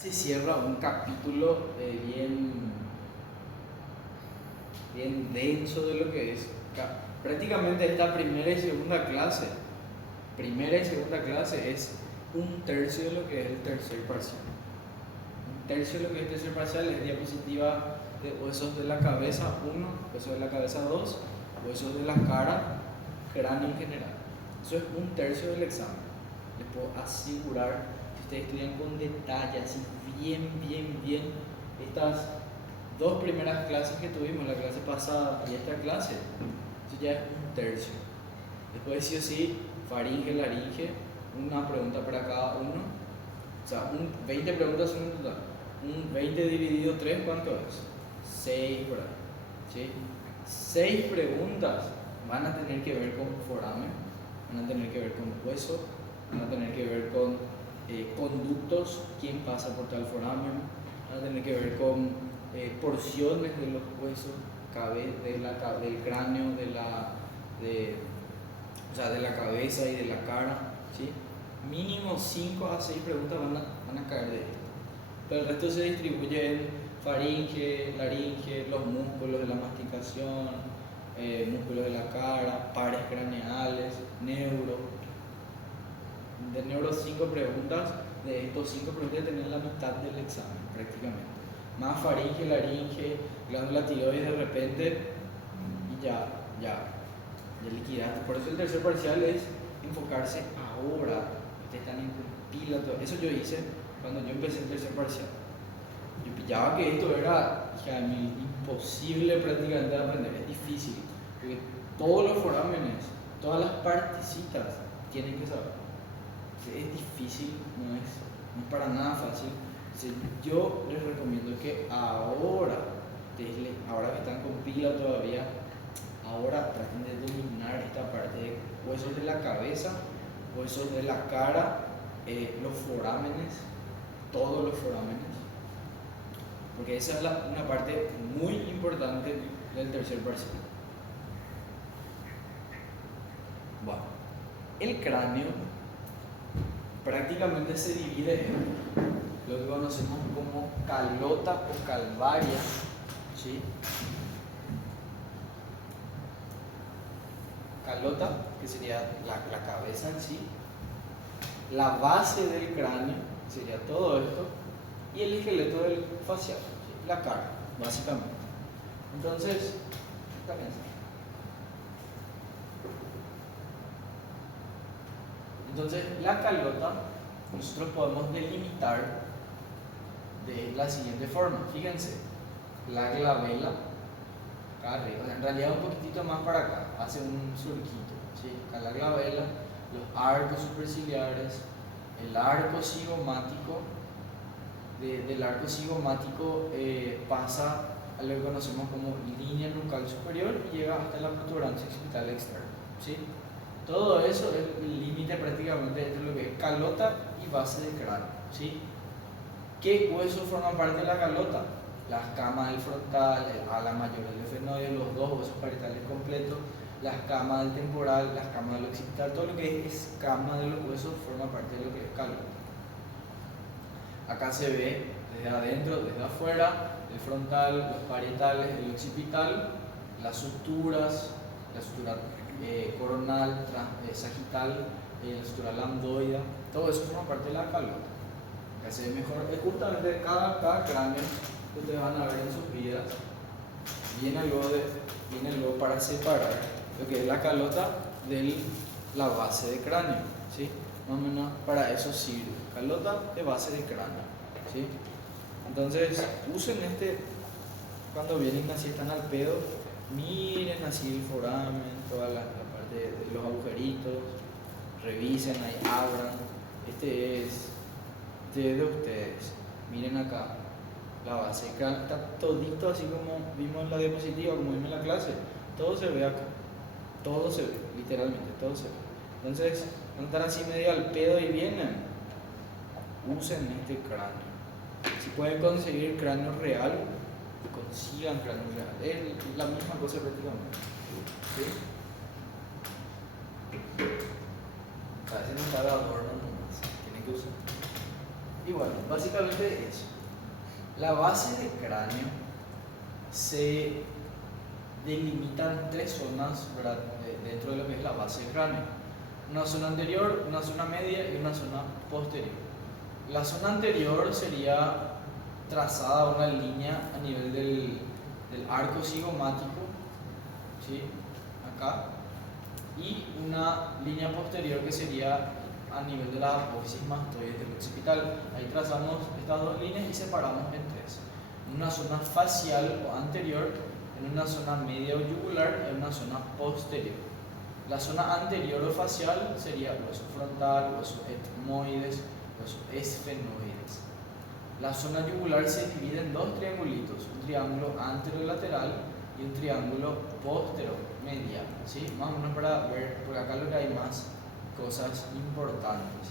se cierra un capítulo bien denso de lo que es prácticamente esta primera y segunda clase es un tercio de lo que es el tercer parcial. Un tercio de lo que es el tercer parcial es diapositiva de huesos de la cabeza 1, huesos de la cabeza 2, huesos de la cara, cráneo en general. Eso es un tercio del examen. Les puedo asegurar que ustedes estudian con detalle, así bien, estas dos primeras clases que tuvimos, la clase pasada y esta clase, eso ya es un tercio. Después sí o sí, faringe, laringe, una pregunta para cada uno. O sea, 20 preguntas son en total. Un 20 dividido 3, ¿cuánto es? 6 por ahí. ¿Sí? 6 preguntas van a tener que ver con foramen, van a tener que ver con hueso, van a tener que ver con conductos, quién pasa por tal foramen, van a tener que ver con porciones de los huesos, del cráneo, de la cabeza y de la cara, ¿sí? Mínimo 5 a 6 preguntas van a caer de esto. Pero el resto se distribuye en faringe, laringe, los músculos de la masticación, músculos de la cara, pares craneales, neuro. De neuro 5 preguntas, de estos 5 preguntas tienen la mitad del examen prácticamente. Más faringe, laringe, glándula tiroides de repente y ya liquidaste. Por eso el tercer parcial es enfocarse ahora. Ustedes están en pila, todo. Eso yo hice cuando yo empecé el tercer parcial. Yo pillaba que esto era imposible prácticamente de aprender, es difícil, porque todos los forámenes, todas las partecitas tienen que saber. Es difícil, no es para nada fácil. Yo les recomiendo que ahora que están con pila todavía, ahora traten de dominar esta parte de huesos de la cabeza, huesos de la cara, los forámenes, todos los forámenes, porque esa es una parte muy importante del tercer parcial. Bueno, el cráneo prácticamente se divide en lo que conocemos como calota o calvaria, ¿sí? Calota, que sería la cabeza en sí, la base del cráneo, sería todo esto, y el esqueleto del facial, ¿sí? La cara, básicamente. Entonces, la calota nosotros podemos delimitar de la siguiente forma. Fíjense, la glabela, acá arriba, en realidad un poquitito más para acá, hace un surquito, ¿sí? Acá la glabela, los arcos superciliares, el arco cigomático. Del arco cigomático pasa a lo que conocemos como línea nucal superior y llega hasta la protuberancia occipital externa, ¿sí? Todo eso es el límite prácticamente entre lo que es calota y base de cráneo, ¿sí? ¿Qué huesos forman parte de la calota? Las camas del frontal, el ala mayor del efenoide, los dos huesos parietales completos, las camas del temporal, las camas del occipital, todo lo que es escama de los huesos forma parte de lo que es calota. Acá se ve desde adentro, desde afuera, el frontal, los parietales, el occipital, las suturas, la sutura coronal, sagital, la sutura lambdoide, todo eso forma parte de la calota. Acá se ve mejor, es justamente cada cráneo que ustedes van a ver en sus vidas, viene luego para separar lo que es la calota de la base de cráneo, ¿sí? Más o menos para eso sirve, calota de base de cráneo, ¿sí? Entonces, usen cuando vienen así, están al pedo, miren así el foramen, toda la parte de los agujeritos, revisen ahí, abran. Este es de ustedes, miren acá, la base de cráneo está todito así como vimos en la diapositiva, como vimos en la clase, todo se ve acá, todo se ve, literalmente, todo se ve. Entonces, no están así medio al pedo y vienen, usen este cráneo. Si pueden conseguir cráneo real, consigan cráneo real. Es la misma cosa prácticamente, ¿sí? A veces no está de adorno nomás, tienen que usar. Y bueno, básicamente eso. La base del cráneo se delimitan tres zonas, ¿verdad?, dentro de lo que es la base del cráneo. Una zona anterior, una zona media y una zona posterior. La zona anterior sería trazada una línea a nivel del arco cigomático, ¿sí?, acá, y una línea posterior que sería a nivel de la apófisis mastoides del occipital. Ahí trazamos estas dos líneas y separamos en tres: en una zona facial o anterior, en una zona media o yugular y en una zona posterior. La zona anterior o facial sería hueso frontal, hueso etmoides, hueso esfenoides. La zona yugular se divide en dos triangulitos: un triángulo anterolateral y un triángulo posteromedial, ¿sí? Más o menos para ver por acá lo que hay más cosas importantes.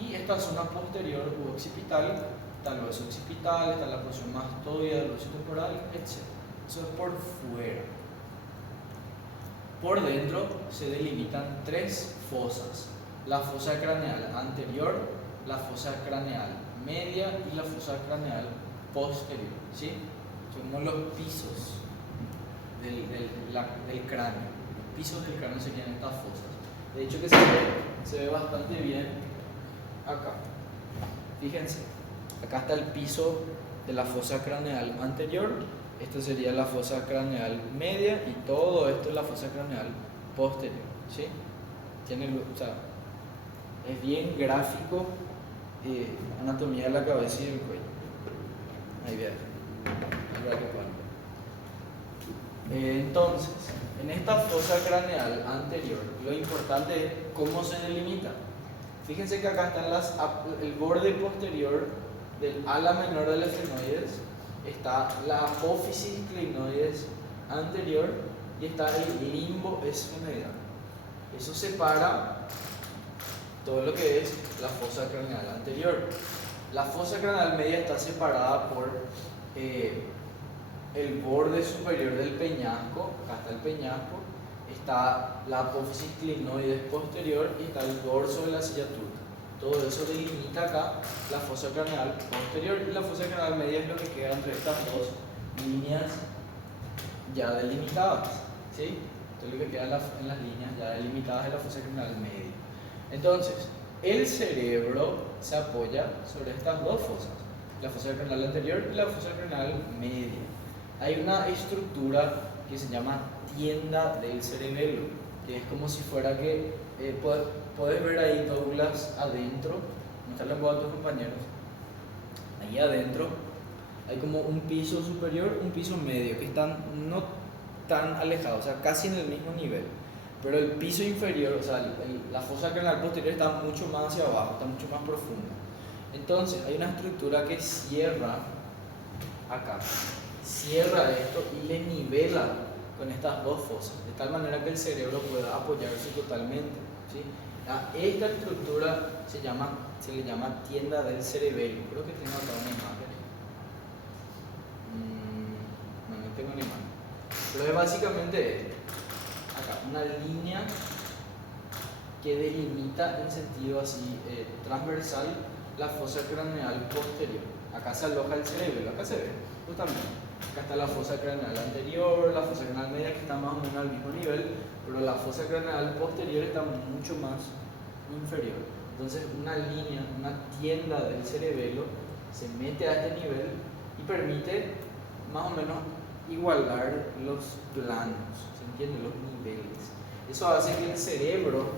Y esta zona posterior u occipital, está el hueso occipital, está la porción mastoidea del hueso temporal, etc. Eso es por fuera. Por dentro se delimitan tres fosas: la fosa craneal anterior, la fosa craneal media y la fosa craneal posterior, ¿sí? Son los pisos del cráneo. Los pisos del cráneo serían estas fosas. De hecho que se ve bastante bien acá. Fíjense, acá está el piso de la fosa craneal anterior, esta sería la fosa craneal media y todo esto es la fosa craneal posterior, ¿sí? O sea, es bien gráfico, anatomía de la cabeza y del cuello. Ahí vean, que puedan ver. Entonces, en esta fosa craneal anterior, lo importante es cómo se delimita. Fíjense que acá está el borde posterior del ala menor del esfenoides, está la apófisis clinoides anterior y está el limbo esfenoidal. Eso separa todo lo que es la fosa craneal anterior. La fosa craneal media está separada por el borde superior del peñasco. Acá está el peñasco, está la apófisis clinoides posterior y está el dorso de la silla turca. Todo eso delimita acá la fosa craneal posterior, y la fosa craneal media es lo que queda entre estas dos líneas ya delimitadas, ¿sí? Esto es lo que queda en las líneas ya delimitadas de la fosa craneal media. Entonces, el cerebro se apoya sobre estas dos fosas, la fosa craneal anterior y la fosa craneal media. Hay una estructura que se llama tienda del cerebelo, que es como si fuera que puedes ver ahí, Douglas, adentro, mostrarle a tus compañeros. Ahí adentro hay como un piso superior, un piso medio, que están no tan alejados, o sea, casi en el mismo nivel. Pero el piso inferior, o sea, la fosa craneal posterior está mucho más hacia abajo, está mucho más profunda. Entonces, hay una estructura que cierra acá, cierra esto y le nivela con estas dos fosas, de tal manera que el cerebro pueda apoyarse totalmente, ¿sí? A esta estructura se le llama tienda del cerebelo. Creo que tengo acá una imagen. No tengo una imagen. Pero es básicamente esto. Acá, una línea que delimita en sentido así transversal la fosa craneal posterior. Acá se aloja el cerebelo, acá se ve, justamente. Acá está la fosa craneal anterior, la fosa craneal media, que está más o menos al mismo nivel, pero la fosa craneal posterior está mucho más inferior. Entonces, una línea, una tienda del cerebelo se mete a este nivel y permite más o menos igualar los planos, ¿se entiende? Los niveles. Eso hace que el cerebro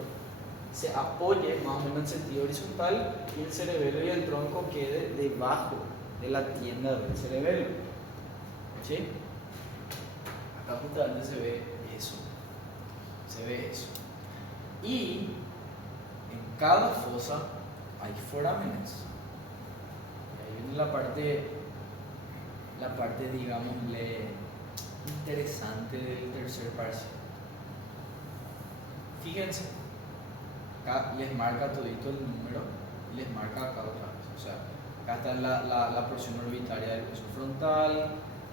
se apoye más o menos en sentido horizontal y el cerebelo y el tronco quede debajo de la tienda del cerebelo, ¿sí? Acá justamente se ve eso, y en cada fosa hay forámenes. Ahí viene la parte, digámosle, interesante del tercer parcial. Fíjense, acá les marca todito el número y les marca acá otra vez. O sea, acá está la porción orbitaria del hueso frontal,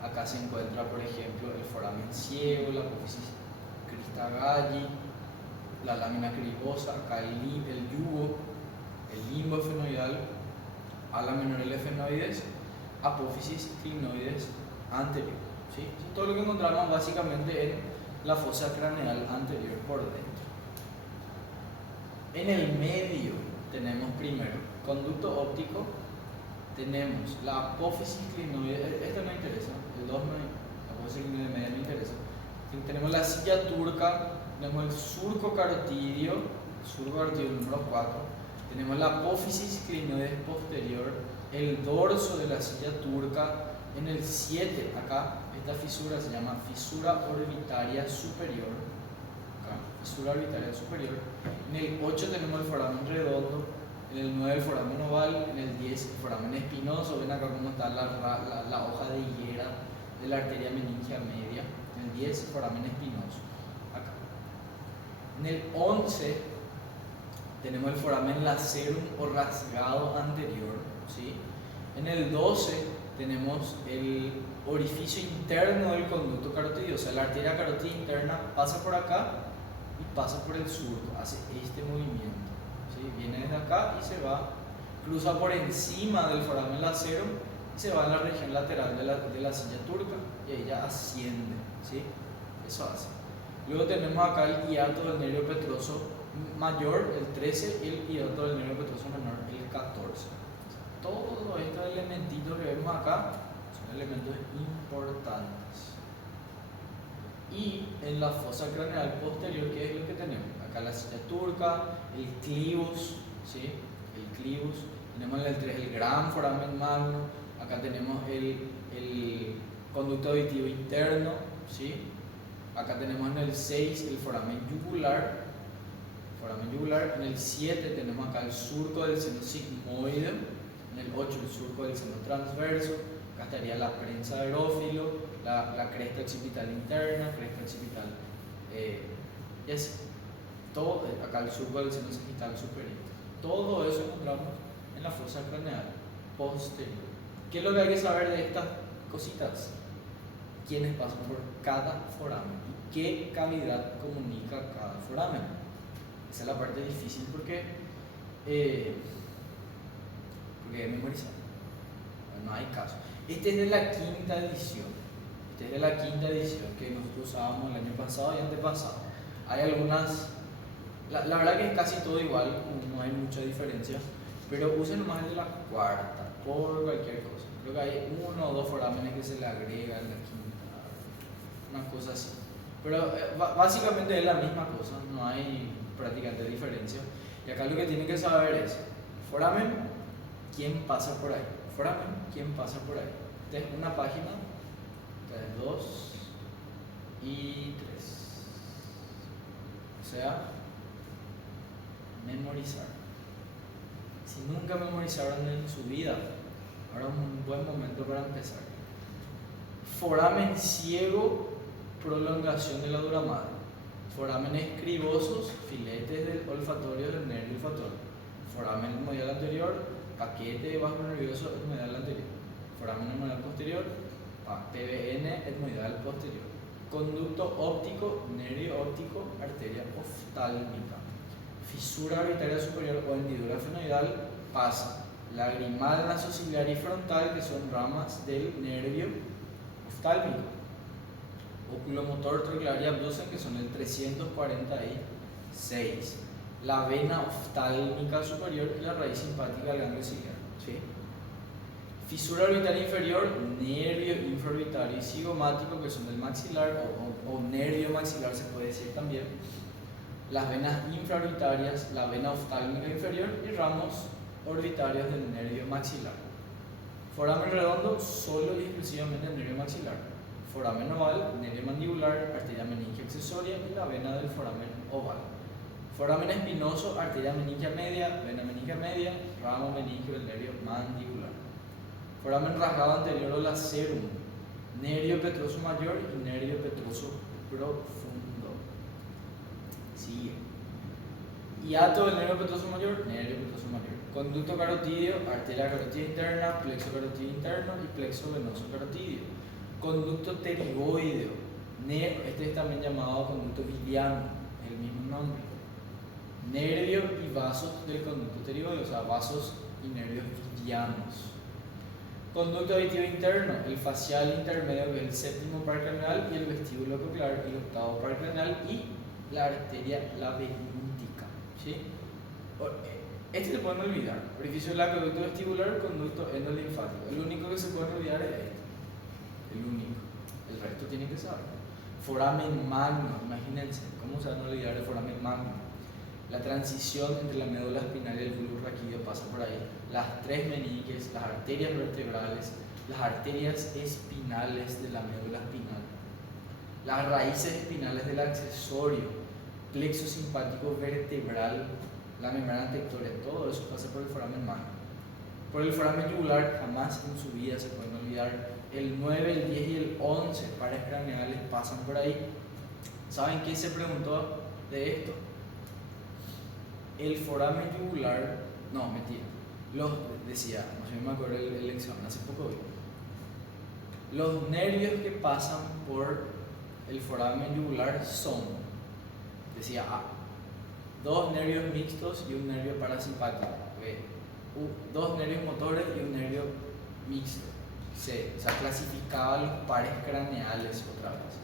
acá se encuentra, por ejemplo, el foramen ciego, la apófisis cristagalli, la lámina cribosa, acá el yugo, el limbo esfenoidal, ala menor el efenoides, apófisis, clinoides anterior. ¿Sí? Todo lo que encontramos básicamente en la fosa craneal anterior por dentro. En el medio tenemos primero conducto óptico, tenemos la apófisis clinoide, esto no interesa, el 2 no, la apófisis clinoide media no interesa. Tenemos la silla turca, tenemos el surco carotidio número 4, tenemos la apófisis clinoides posterior, el dorso de la silla turca. En el 7, acá, esta fisura se llama fisura orbitaria superior. Acá, fisura orbitaria superior. En el 8 tenemos el foramen redondo, en el 9 el foramen oval, en el 10 el foramen espinoso. Ven acá cómo está la hoja de higuera de la arteria meningia media. En el 10 el foramen espinoso. Acá. En el 11 tenemos el foramen lacerum o rasgado anterior. ¿Sí? En el 12 tenemos el orificio interno del conducto carotidio, o sea, la arteria carotidia interna pasa por acá y pasa por el surco, hace este movimiento, ¿sí? Viene desde acá y se va, cruza por encima del foramen lacerum y se va a la región lateral de la silla turca y ahí ya asciende, ¿sí? Eso hace. Luego tenemos acá el hiato del nervio petroso mayor, el 13, y el hiato del nervio petroso menor, el 14. Todos estos elementitos que vemos acá son elementos importantes. Y en la fosa craneal posterior, ¿qué es lo que tenemos? Acá la silla turca, el clivus, ¿sí? El clivus, tenemos el 3 el gran foramen magno, acá tenemos el conducto auditivo interno, ¿sí? Acá tenemos en el 6 el foramen yugular, en el 7 tenemos acá el surco del seno sigmoide, en el 8 el surco del seno transverso, acá estaría la prensa aerófilo, la cresta occipital interna, cresta occipital, y así. Todo, acá el surco del seno sagital superior. Todo eso encontramos en la fosa craneal posterior. ¿Qué es lo que hay que saber de estas cositas? ¿Quiénes pasan por cada foramen y qué cavidad comunica cada foramen? Esa es la parte difícil porque es memorizar. No hay caso. Este es de la quinta edición. Que nosotros usábamos el año pasado y antepasado. Hay algunas, la verdad que es casi todo igual, no hay mucha diferencia, pero usen más el de la cuarta, por cualquier cosa. Creo que hay 1 o 2 forámenes que se le agregan en la quinta, una cosa así. Pero básicamente es la misma cosa, no hay prácticamente diferencia. Y acá lo que tienen que saber es, foramen, ¿quién pasa por ahí? Foramen, ¿quién pasa por ahí? Esta es una página, esta es 2 y 3. O sea, memorizar. Si nunca memorizaron en su vida, ahora es un buen momento para empezar. Foramen ciego, prolongación de la dura madre. Forámenes cribosos, filetes del olfatorio del nervio olfatorio. Foramen etmoidal anterior, paquete vasco nervioso etmoidal anterior. Foramen etmoidal posterior, PVN etmoidal posterior. Conducto óptico, nervio óptico, arteria oftálmica. Fisura orbitaria superior o hendidura fenoidal pasa lagrimal, nasociliar y frontal, que son ramas del nervio oftálmico. Oculomotor, troquelar y abducen, que son el 346. La vena oftálmica superior y la raíz simpática del ganglio ciliar. ¿Sí? Fisura orbitaria inferior, nervio infraorbitario y cigomático, que son del maxilar, o nervio maxilar se puede decir también. Las venas infraorbitarias, la vena oftálmica inferior y ramos orbitarios del nervio maxilar. Foramen redondo, solo y exclusivamente el nervio maxilar. Foramen oval, nervio mandibular, arteria meningia accesoria y la vena del foramen oval. Foramen espinoso, arteria meningia media, vena meningia media, ramo meningio del nervio mandibular. Foramen rasgado anterior o lacerum, nervio petroso mayor y nervio petroso profundo. Sigue. Hiato del nervio petroso mayor, nervio petroso mayor. Conducto carotidio, arteria carotidia interna, plexo carotidio interno y plexo venoso carotidio. Conducto pterigoideo, este es también llamado conducto biliano, el mismo nombre. Nervio y vasos del conducto pterigoideo, o sea, vasos y nervios llanos. Conducto auditivo interno, el facial intermedio, que es el séptimo par craneal, y el vestíbulo coclear, el octavo par craneal, y la arteria laberintica. ¿Sí? Este se pueden olvidar. Orificio del acueducto vestibular, conducto endolinfático. El único que se puede olvidar es este. El único. El resto tiene que saber. Foramen magno, imagínense, ¿cómo se van a olvidar de foramen magno? La transición entre la médula espinal y el bulbo raquídeo pasa por ahí. Las tres meninges, las arterias vertebrales, las arterias espinales de la médula espinal, las raíces espinales del accesorio, plexo simpático vertebral, la membrana tectórea, todo eso pasa por el foramen magno. Por el foramen yugular jamás en su vida se pueden olvidar. El 9, el 10 y el 11 pares craneales pasan por ahí. ¿Saben qué se preguntó de esto? El foramen yugular, no, mentira, decía, no sé, me acuerdo el examen, hace poco vi. Los nervios que pasan por el foramen yugular son, decía A, dos nervios mixtos y un nervio parasimpático, dos nervios motores y un nervio mixto. C, o sea, clasificaba los pares craneales otra vez.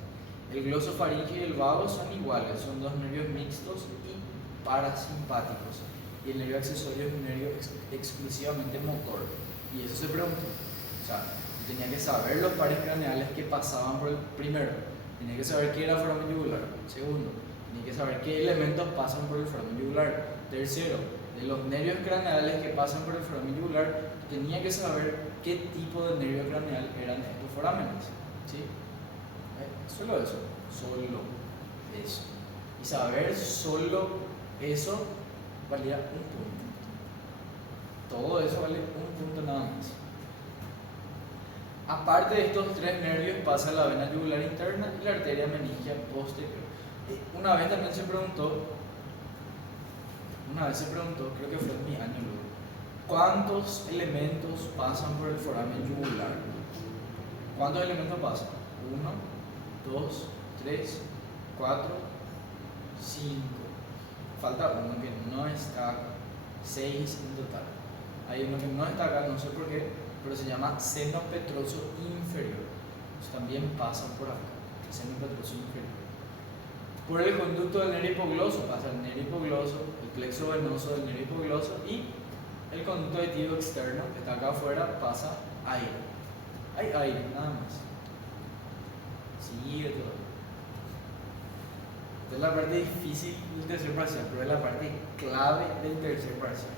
El glosofaringeo y el vago son iguales, son dos nervios mixtos y parasimpáticos, y el nervio accesorio es un nervio exclusivamente motor. Y eso se preguntó. O sea, tenía que saber los pares craneales que pasaban por el primero, tenía que saber qué era foramen yugular. Segundo, tenía que saber qué elementos pasan por el foramen yugular. Tercero, de los nervios craneales que pasan por el foramen yugular, tenía que saber qué tipo de nervio craneal eran estos forámenes. ¿Sí? Solo eso, solo eso. Y saber solo eso valía un punto. Todo eso vale un punto nada más. Aparte de estos tres nervios pasa la vena yugular interna y la arteria meningia posterior. Una vez también se preguntó, creo que fue en mi año luego, ¿cuántos elementos pasan por el foramen yugular? ¿Cuántos elementos pasan? 1, 2, 3, 4, 5. Falta uno que no está acá. 6 en total. Hay uno que no está acá, no sé por qué, pero se llama seno petroso inferior. Pues también pasan por acá. Seno petroso inferior. Por el conducto del nervio hipogloso pasa el nervio hipogloso, el plexo venoso del nervio hipogloso, y el conducto auditivo externo que está acá afuera pasa aire. Hay aire, nada más. Sigue todo. Esta es la parte difícil del tercer parcial, pero es la parte clave del tercer parcial.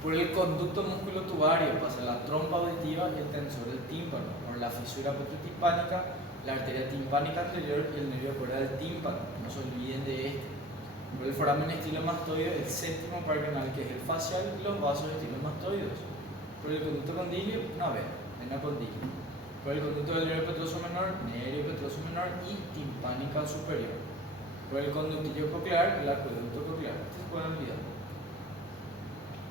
Por el conducto musculotubario pasa la trompa auditiva y el tensor del tímpano. Por la fisura petrotimpánica, la arteria timpánica anterior y el nervio fuera del tímpano. No se olviden de este. Por el foramen estilomastoideo, el séptimo par craneal, que es el facial, y los vasos estilomastoideos. Por el conducto condilio, una vena condilio. Por el conducto del nervio petroso menor y timpánica superior. Por el conductillo coclear, el acueducto coclear. Esto se pueden olvidar.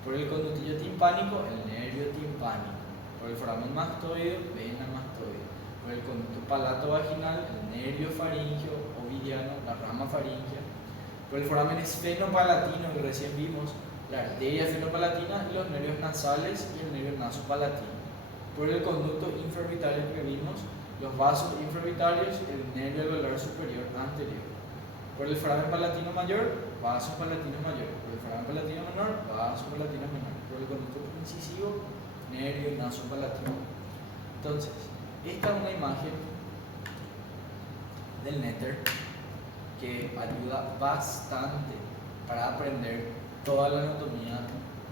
Por el conductillo timpánico, el nervio timpánico. Por el foramen mastoideo, vena mastoidea. Por el conducto palato-vaginal, el nervio faríngeo ovidiano, la rama faríngea. Por el foramen esfenopalatino, que recién vimos, la arteria esfenopalatina y los nervios nasales y el nervio nasopalatino. Por el conducto infraorbitario que vimos, los vasos infraorbitarios y el nervio alveolar superior anterior. Por el foramen palatino mayor, vaso palatino mayor. Por el foramen palatino menor, vaso palatino menor. Por el conducto incisivo, nervio nasopalatino. Entonces, esta es una imagen del Netter que ayuda bastante para aprender toda la anatomía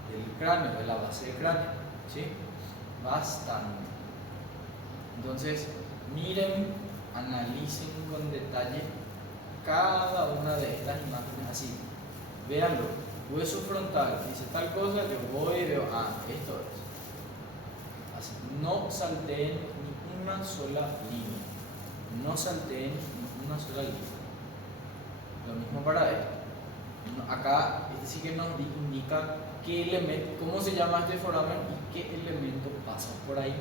del cráneo, de la base del cráneo, ¿sí? Bastante. Entonces, miren, analicen con detalle cada una de estas imágenes así. Véanlo, hueso frontal, dice tal cosa, yo voy y veo, esto es. Así, no salteen ni una sola línea. No salteen ni una sola línea. Lo mismo para esto. Acá este sí que nos indica qué elemento, cómo se llama este foramen y qué elemento pasa por ahí.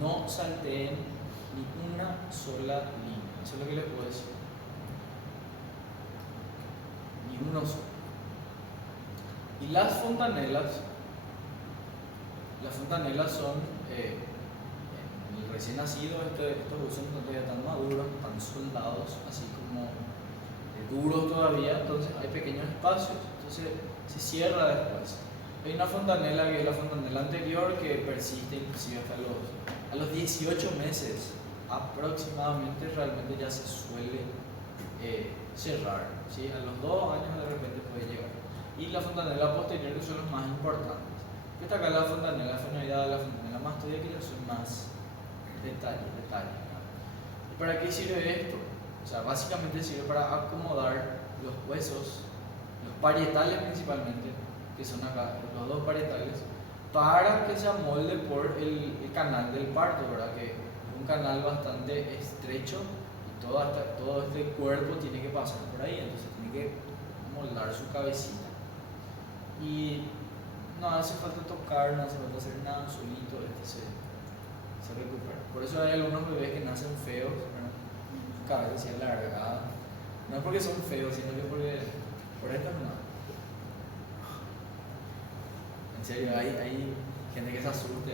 No salteen ni una sola línea. Eso es lo que les puedo decir. Ni uno solo. Y las fontanelas Las fontanelas son, en el recién nacido, estos huesos no todavía tan maduros, tan soldados, así como duros todavía, entonces hay pequeños espacios, entonces se cierra después. Hay una fontanela que es la fontanela anterior que persiste inclusive hasta a los 18 meses aproximadamente, realmente ya se suele cerrar, ¿sí? A los 2 años de repente puede llegar. Y la fontanela posterior, que son los más importantes. Esta acá la fontanela fenoidal, la fontanela mastoidea, que ya son más detalles. ¿Y para qué sirve esto? O sea, básicamente sirve para acomodar los huesos, los parietales principalmente, que son acá los dos parietales, para que se amolde por el canal del parto, ¿verdad? Que es un canal bastante estrecho y todo este cuerpo tiene que pasar por ahí, entonces tiene que moldar su cabecita. Y no hace falta tocar, no hace falta hacer nada, solito se recupera. Por eso hay algunos bebés que nacen feos, ¿verdad? Su cabeza así alargada. No es porque son feos, sino que por esto no. En serio, hay gente que se asusta.